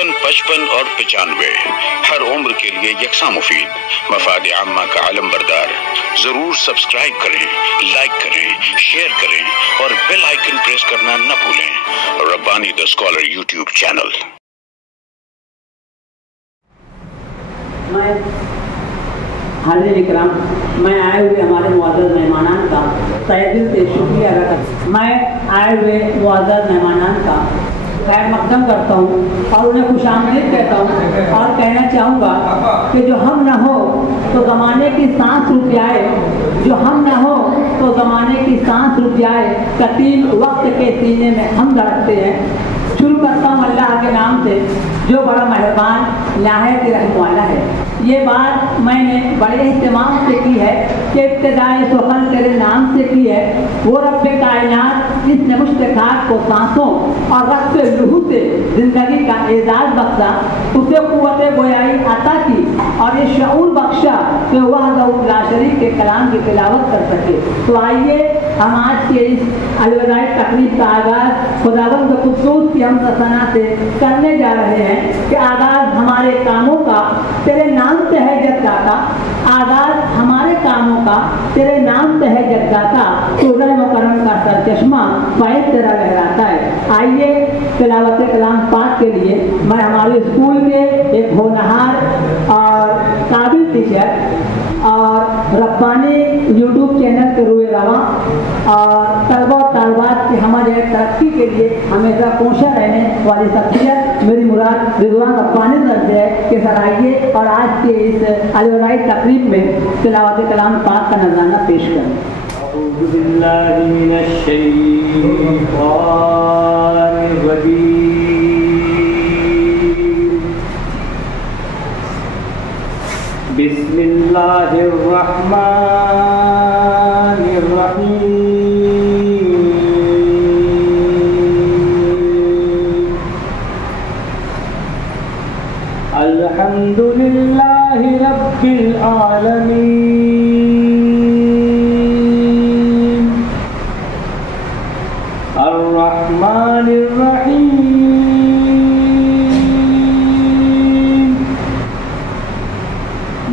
55, 55 और 95 हर उम्र के लिए यकसा मुफीद, मफाद आम्मा का आलम बरदार। जरूर सब्सक्राइब करें, लाइक करें, शेयर करें और बेल आइकन प्रेस करना न भूलें। Rabbani the scholar YouTube channel. हाज़िर इकराम, मैं आए हुए हमारे मुअज़्ज़ज़ मेहमानान का तहे दिल से शुक्रिया अदा करता हूँ। मैं आए हुए मुअज़्ज़ज़ मेहमानान का खैर मक़दम करता हूँ और उन्हें खुशामदीद कहता हूँ और कहना चाहूँगा कि जो हम न हो तो ज़माने की सांस रुक जाए, जो हम न हो तो ज़माने की सांस रुक जाए, कतील वक्त के सीने में हम धड़कते हैं। शुरू करता हूँ अल्लाह के नाम से जो बड़ा मेहरबान निहायत रहम वाला है। ये बात मैंने बड़े एहतमाम से की है कि इब्तिदाई सुखन तेरे नाम से की है। वो रब्बे कायनात जिसने मुश्तखात को सांसों और रक्त लहू से ज़िंदगी का एजाज़ बख्शा, उसे क़ुव्वत गोयाई अता की और ये शऊर बख्शा कि वह ला शरीक के कलाम की तिलावत कर सके। तो आइए हम आज के इस अलविदाई तकरीब का आगाज़ खुदावंद क़ुद्दूस की हमदसना से करने जा रहे हैं कि आगाज़ हमारे कामों का तेरे नाम से है जगदाता, आगाज़ हमारे कामों का तेरे नाम से है जगदाता, सूरह मुकर्रम का सरचश्मा फैज़ तेरा लहराता है। आइए तिलावत कलाम पाक के लिए मैं हमारे स्कूल के एक होनहार और काबिल टीचर और रब्बानी यूट्यूब चैनल के रूए रवा और तलबा तालबात की हमारे तरक्की के लिए हमेशा कोशिश रहने वाली शख्सियत मेरी मुराद रिजवान रब्बानी सर से है कि सर आइए और आज के इस अलविदाई तकरीब में तिलावत कलाम पाक का नजराना पेश करें। बिस्मिल्लाहिर्रहमानिर्रहीम। अल्हम्दुलिल्लाहि रब्बिल आलमीन अर्रहमानिर्रहीम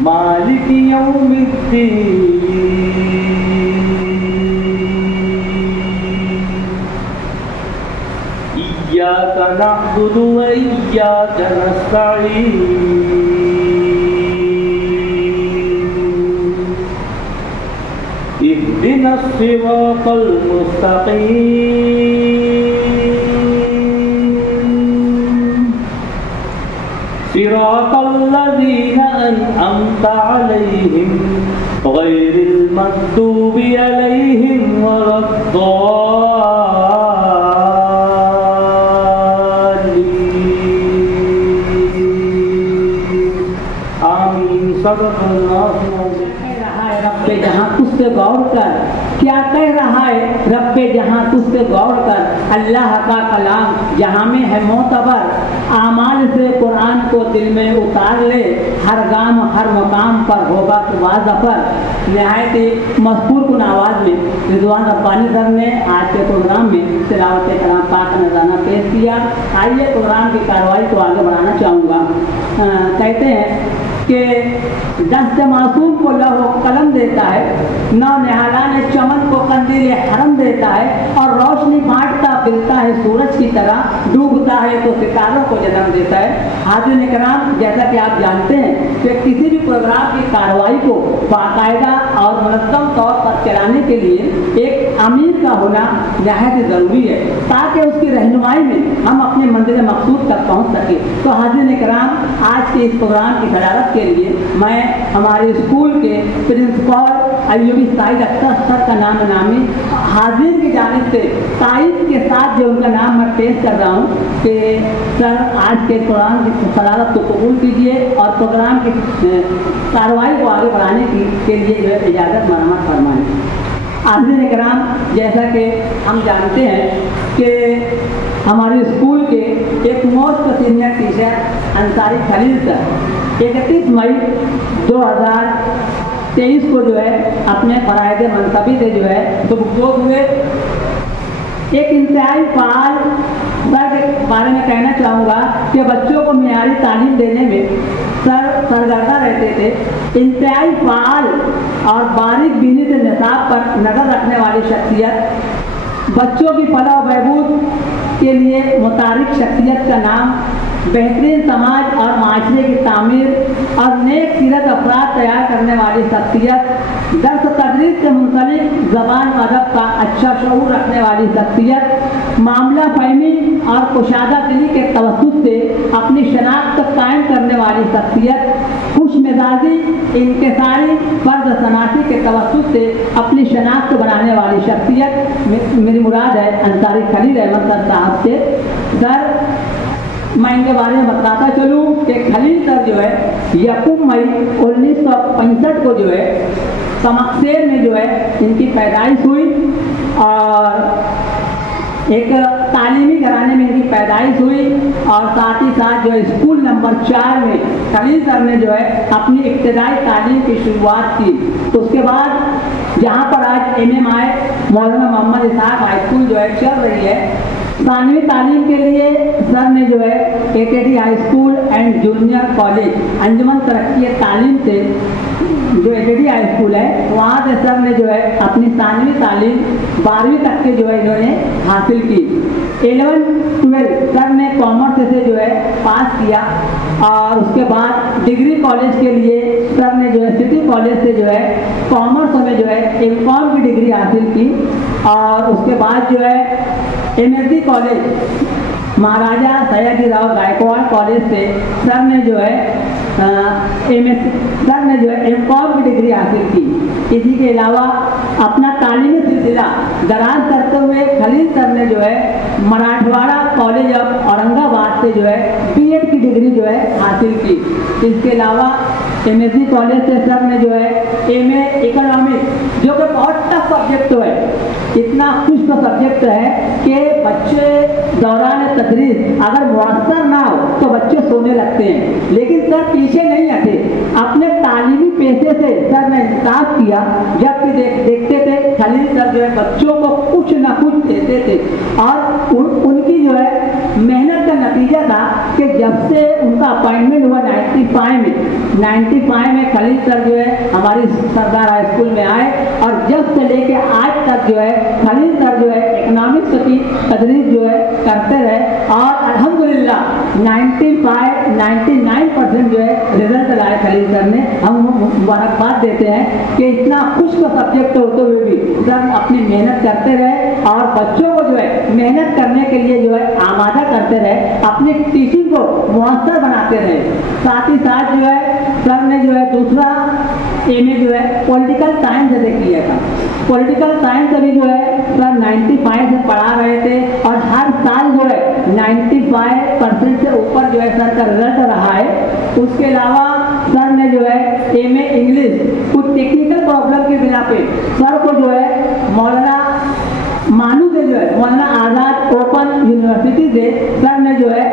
मालिकि यौमिद्दीन इय्याका नअबुदु व इय्याका नस्तईन इहदिनस सिरातल मुस्तक़ीम सिरातल लज़ीना अनअमता अलैहिम गैरिल मग़दूबि अलैहिम वलद्दाल्लीन। आमीन। सदक़ल्लाहु रब्बे जहाँ तुझसे गौर कर, क्या कह रहा है रब्बे जहाँ तुझसे गौर कर, अल्लाह का कलाम जहाँ में है मोतबर, आमाल से कुरान को दिल में उतार ले, हर गाम हर मकाम पर होगा तो वाज़फ़र। नहायत मज़कूर कुन आवाज़ में रिज़वान रब्बानी सर ने आज के प्रोग्राम में तिलावत कलाम पाक का नज़राना पेश किया। आइए प्रोग्राम की कार्रवाई को आगे बढ़ाना चाहूँगा। कहते हैं कि दस्त मासूम को लौह कलम देता है, नौ निहालान चमन को कंदील हरम देता है और रोशनी बांटता फिरता है सूरज की तरह, डूबता है तो सितारों को जन्म देता है। हाज़िर इकराम, जैसा कि आप जानते हैं कि किसी भी प्रोग्राम की कार्रवाई को बाकायदा और मुनज़्ज़म तौर पर चलाने के लिए एक अमीर का होना निहायत ज़रूरी है ताकि उसकी रहनुमाई में हम अपने मंज़िल मक़सूद तक पहुँच सकें। तो हाज़िर इकराम, आज के इस प्रोग्राम की सदारत के लिए मैं हमारे स्कूल के प्रिंसिपल अय्यूबी साइद अख्तर सर का नाम नामी हाजिर की जानिब से तारीफ के साथ जो उनका नाम मैं पेश कर रहा हूँ कि सर आज के प्रोग्राम की सदारत को कबूल कीजिए और प्रोग्राम की कार्रवाई को आगे बढ़ाने के लिए जो है इजाज़त मरम्मत फरमाएं। हाज़िर इकराम, जैसा कि हम जानते हैं कि हमारे स्कूल के एक most senior teacher Ansari Khalil sir 31 मई 2023 को जो है अपने फ़राइज़ मनसबी से जो है तो गुज़र हुए। एक इंतहाई फ़ाल सर के बारे में कहना चाहूँगा कि बच्चों को मियारी तालीम देने में सर सरगर्दा रहते थे। इंतहाई फाल और बारीक बीनी से निसाब पर नजर रखने वाली शख्सियत, बच्चों की फलाह बहबूद के लिए मुतारिक शख्सियत का नाम, बेहतरीन समाज और माशरे की तामीर और नेक सीरत अफराद तैयार करने वाली शख्सियत, दर्स तदरीस से मुंसलिक ज़बान अदब का अच्छा शऊर रखने वाली शख्सियत, मामला फहमी और कुशादा दिली के तवज्जुह से अपनी शनाख्त कायम करने वाली शख्सियत, खुश मिजाजी इंकिसारी फर्द सनासी के तवज्जुह से अपनी शनाख्त बनाने वाली शख्सियत। मेरी मुराद है अंसारी खलील अहमद सर साहब से। सर मैं इनके बारे में बताता चलूँ कि खलील सर जो है 1 मई 1965 को जो है समक्सेर में जो है इनकी पैदाइश हुई और एक तालीमी घराने में इनकी पैदाइश हुई और साथ ही साथ जो है स्कूल नंबर 4 में खलील सर ने जो है अपनी इब्तदाई तालीम की शुरुआत की। तो उसके बाद जहाँ पर आज MMI मौलाना मोहम्मद इसाक हाई स्कूल जो है चल रही है, सानवी तालीम के लिए सर ने जो है AKT high school and junior college Anjuman Taraqqi Taleem से जो AKT हाई स्कूल है वहाँ से सर ने जो है अपनी सानवी तालीम 12वीं तक के जो है इन्होंने हासिल की। 11-12 सर ने कॉमर्स से जो है पास किया और उसके बाद डिग्री कॉलेज के लिए सर ने जो है सिटी कॉलेज से जो है कॉमर्स में जो है M.Com की डिग्री हासिल की और उसके बाद जो है MSc कॉलेज महाराजा सयाजीराव गायकवाड़ कॉलेज से सर ने जो है M.Com की डिग्री हासिल की। इसी के अलावा अपना तालीमी सिलसिला दराज करते हुए खलील सर ने जो है मराठवाड़ा कॉलेज ऑफ औरंगाबाद से जो है B.Ed की डिग्री जो है हासिल की। इसके अलावा MSc कॉलेज से सर ने जो है MA इकोनॉमिक्स जो कि बहुत टफ सब्जेक्ट है, इतना खुश्क सब्जेक्ट है कि बच्चे दौरान तदरीस अगर मुअस्सर ना हो तो बच्चे सोने लगते हैं, लेकिन सर पीछे नहीं हटे। अपने तालीमी पेशे से सर ने इंसाफ किया, जबकि देखते थे खलील सर जो है बच्चों को कुछ ना कुछ देते थे और उनकी जो है मेहनत का नतीजा था कि जब से उनका अपॉइंटमेंट हुआ 95 में खलील सर जो है हमारी सरदार हाई स्कूल में आए और जब से लेके आज तक जो है खलील सर जो है इकोनॉमिक्स की तदरीस जो है करते रहे और अल्हम्दुलिल्लाह 99% जो है रिजल्ट लाए खलील सर ने। हम मुबारकबाद देते हैं कि इतना खुश्क सब्जेक्ट होते हुए भी सर अपनी मेहनत करते रहे और बच्चों को जो है मेहनत करने के लिए जो है आमादा करते रहे, अपनी टीचिंग को मुअस्सर बनाते रहे। साथ ही साथ जो है सर ने जो है दूसरा MA जो है पॉलिटिकल साइंस से किया था। पॉलिटिकल साइंस अभी जो है सर 95 से पढ़ा रहे थे और हर साल जो है 95% से ऊपर जो है सर का रिजल्ट रहा है। उसके अलावा सर ने जो है MA इंग्लिश कुछ टेक्निकल प्रॉब्लम की बिना पे सर को जो है मौलाना मानू से जो है मौलाना आज़ाद ओपन यूनिवर्सिटी से सर ने जो है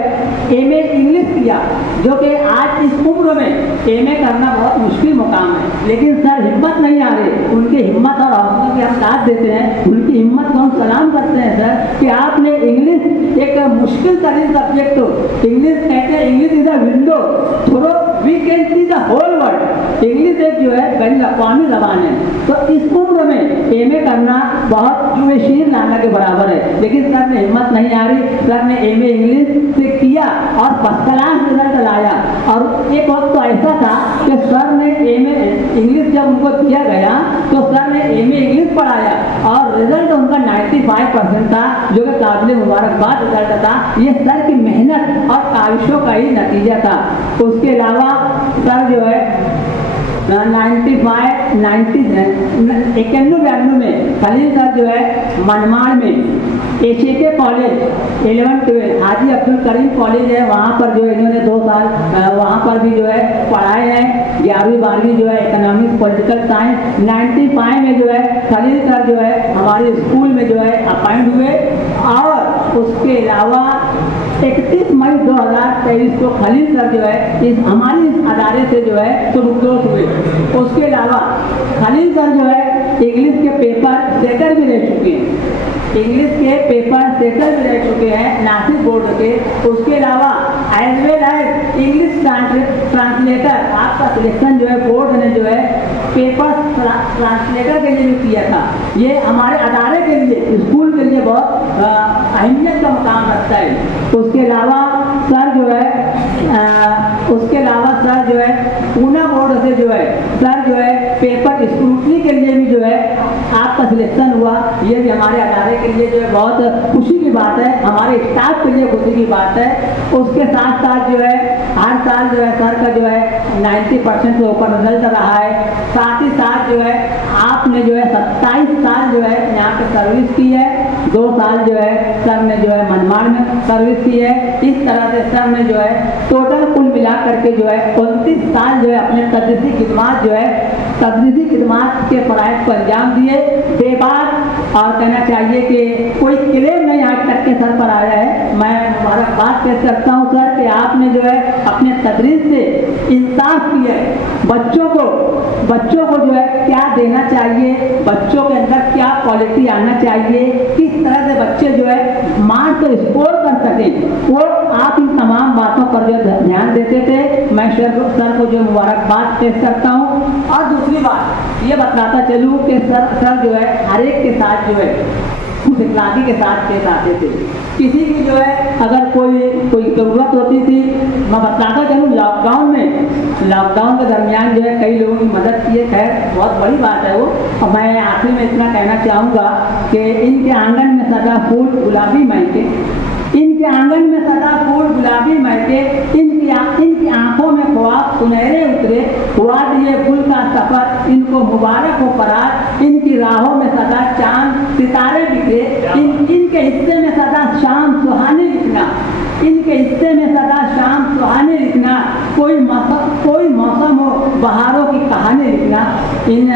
MA इंग्लिश किया, जो कि आज इस उम्र में MA करना बहुत मुश्किल मुकाम है, लेकिन सर हिम्मत नहीं आ रही। उनकी हिम्मत और हौसलों के हम साथ देते हैं, उनकी हिम्मत को हम सलाम करते हैं सर कि आपने इंग्लिश एक मुश्किल तरीन सब्जेक्ट हो, इंग्लिश कहते हैं English is a window through we can see the whole world. English एक जो है बैन अवी जबान है, तो इस उम्र में MA करना बहुत जो शीर लाना के बराबर है, लेकिन सर ने हिम्मत नहीं आ रही। सर ने MA इंग्लिश से किया और फर्स्ट क्लास रिजल्ट लाया और एक वक्त तो ऐसा था कि सर ने MA इंग्लिश जब उनको दिया गया तो सर ने MA इंग्लिश पढ़ाया और रिजल्ट उनका 95% था, जो कि काबिल मुबारकबाद रिजल्ट था। ये सर की मेहनत और काविशों का ही नतीजा था। उसके अलावा सर जो है 91-92 में खलील सर जो है मनमाड़ में HK college 11-12 Haji Abdul Karim college है, वहाँ पर जो है इन्होंने 2 साल वहाँ पर भी जो है पढ़ाए हैं। 11वीं-12वीं जो है इकोनॉमिक्स पॉलिटिकल साइंस। 95 में जो है खलील सर जो है हमारे स्कूल में जो है अपॉइंट हुए और उसके अलावा 31 मई 2023 को खलील सर जो है हमारी इस अदारे से जो है सुबुक्तोष हुए। उसके अलावा खलील सर जो है इंग्लिश के पेपर सेटर भी रह चुके हैं, इंग्लिश के पेपर सेटर भी रह चुके हैं नासिक बोर्ड के। उसके अलावा as well as English translator आपका सिलेक्शन जो है बोर्ड ने जो है पेपर ट्रांसलेटर के लिए भी किया था। ये हमारे अदारे के लिए, स्कूल के लिए बहुत अहमियत का मुकाम रखता है। उसके अलावा सर जो है पूना बोर्ड से जो है सर जो है पेपर स्क्रूटनी के लिए भी जो है आपका सिलेक्शन हुआ। ये भी हमारे अदारे के लिए जो है बहुत खुशी की बात है, हमारे स्टाफ के लिए खुशी की बात है। उसके साथ साथ जो है हर साल जो है सर का जो है 90% से ऊपर रिजल्ट रहा है। साथ ही साथ जो है आपने जो है 27 साल जो है यहाँ पे सर्विस की है, 2 साल जो है सर ने जो है मनमाड़ में सर्विस की है। इस तरह से सर ने जो है टोटल कुल मिला करके जो है 29 साल जो है अपने तदरीसी खिदमात के फराइज को अंजाम दिए बेबाक। और कहना चाहिए कि कोई क्लेम नहीं आज तक के सर पर आया है। मैं मुबारकबाद पेश करता हूँ सर कि आपने जो है अपने तदरीस से इंसाफ किया है, बच्चों को जो है क्या देना चाहिए, बच्चों के अंदर क्या क्वालिटी आना चाहिए, किस तरह से बच्चे जो है मार्क्स तो स्कोर कर सके, वो आप इन तमाम बातों पर जो ध्यान देते थे। मैं सर को जो मुबारकबाद पेश करता हूँ। और दूसरी बात ये बताता चलूँ कि सर जो है हर एक के साथ जो है उस इखलाकी के साथ पेश आते थे। किसी की जो है अगर कोई ज़रूरत होती थी, मैं बताता चलूँ लॉकडाउन के दरमियान जो है कई लोगों की मदद की है, खैर बहुत बड़ी बात है वो। और मैं आखिर में इतना कहना चाहूँगा कि इनके आंगन में सदा फूल गुलाबी महके, इनके आंगन में सदा फूल गुलाबी महके, इनकी आंखों में ख्वाब सुनहरे उतरे, हुआ दिए गुल का सफर, इनको मुबारक हो फरार, इनकी राहों में सदा चांद सितारे बिखरे, इनके हिस्से में सदा शाम सुहाने लिखना, इनके हिस्से में सदा शाम सुहाने लिखना, कोई मौसम हो बहारों की कहानी लिखना। इन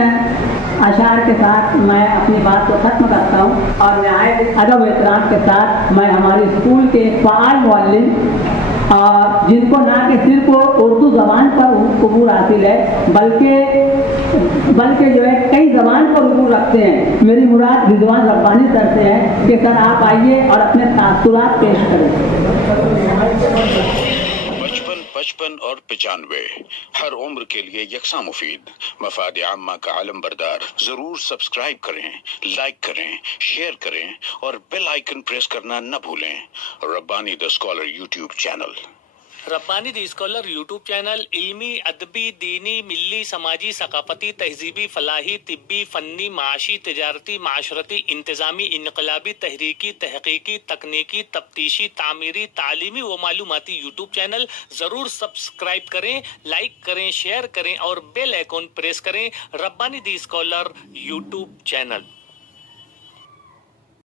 अशार के साथ मैं अपनी बात को खत्म करता हूँ और नहायत अदब एहतराम के साथ मैं हमारे स्कूल के फ़ाल मुअल्लिम जिनको ना कि सिर्फ उर्दू ज़बान पर अबूर हासिल है बल्कि जो है कई ज़बान पर अबूर रखते हैं। मेरी मुराद रिजवान रब्बानी सर से है कि सर आप आइए और अपने तासुरात पेश करें। 55 और 95 हर उम्र के लिए यकसा मुफीद। मफाद आम्मा का आलम बरदार। जरूर सब्सक्राइब करें, लाइक करें, शेयर करें और बेल आइकन प्रेस करना न भूलें। Rabbani the scholar YouTube channel. Rabbani the scholar YouTube channel इल्मी, अदबी, दीनी, मिल्ली, समाजी, सकाफती, तहजीबी, फलाही, तिब्बी, फन्नी, माशी, तिजारती, माशरती, इंतजामी, इनकलाबी, तहरीकी, तहकीकी, तकनीकी, तफ्तीशी, तामीरी, तालीमी व मालूमाती यूट्यूब चैनल जरूर सब्सक्राइब करें, लाइक करें, शेयर करें और बेल आइकन प्रेस करें। Rabbani the scholar YouTube channel.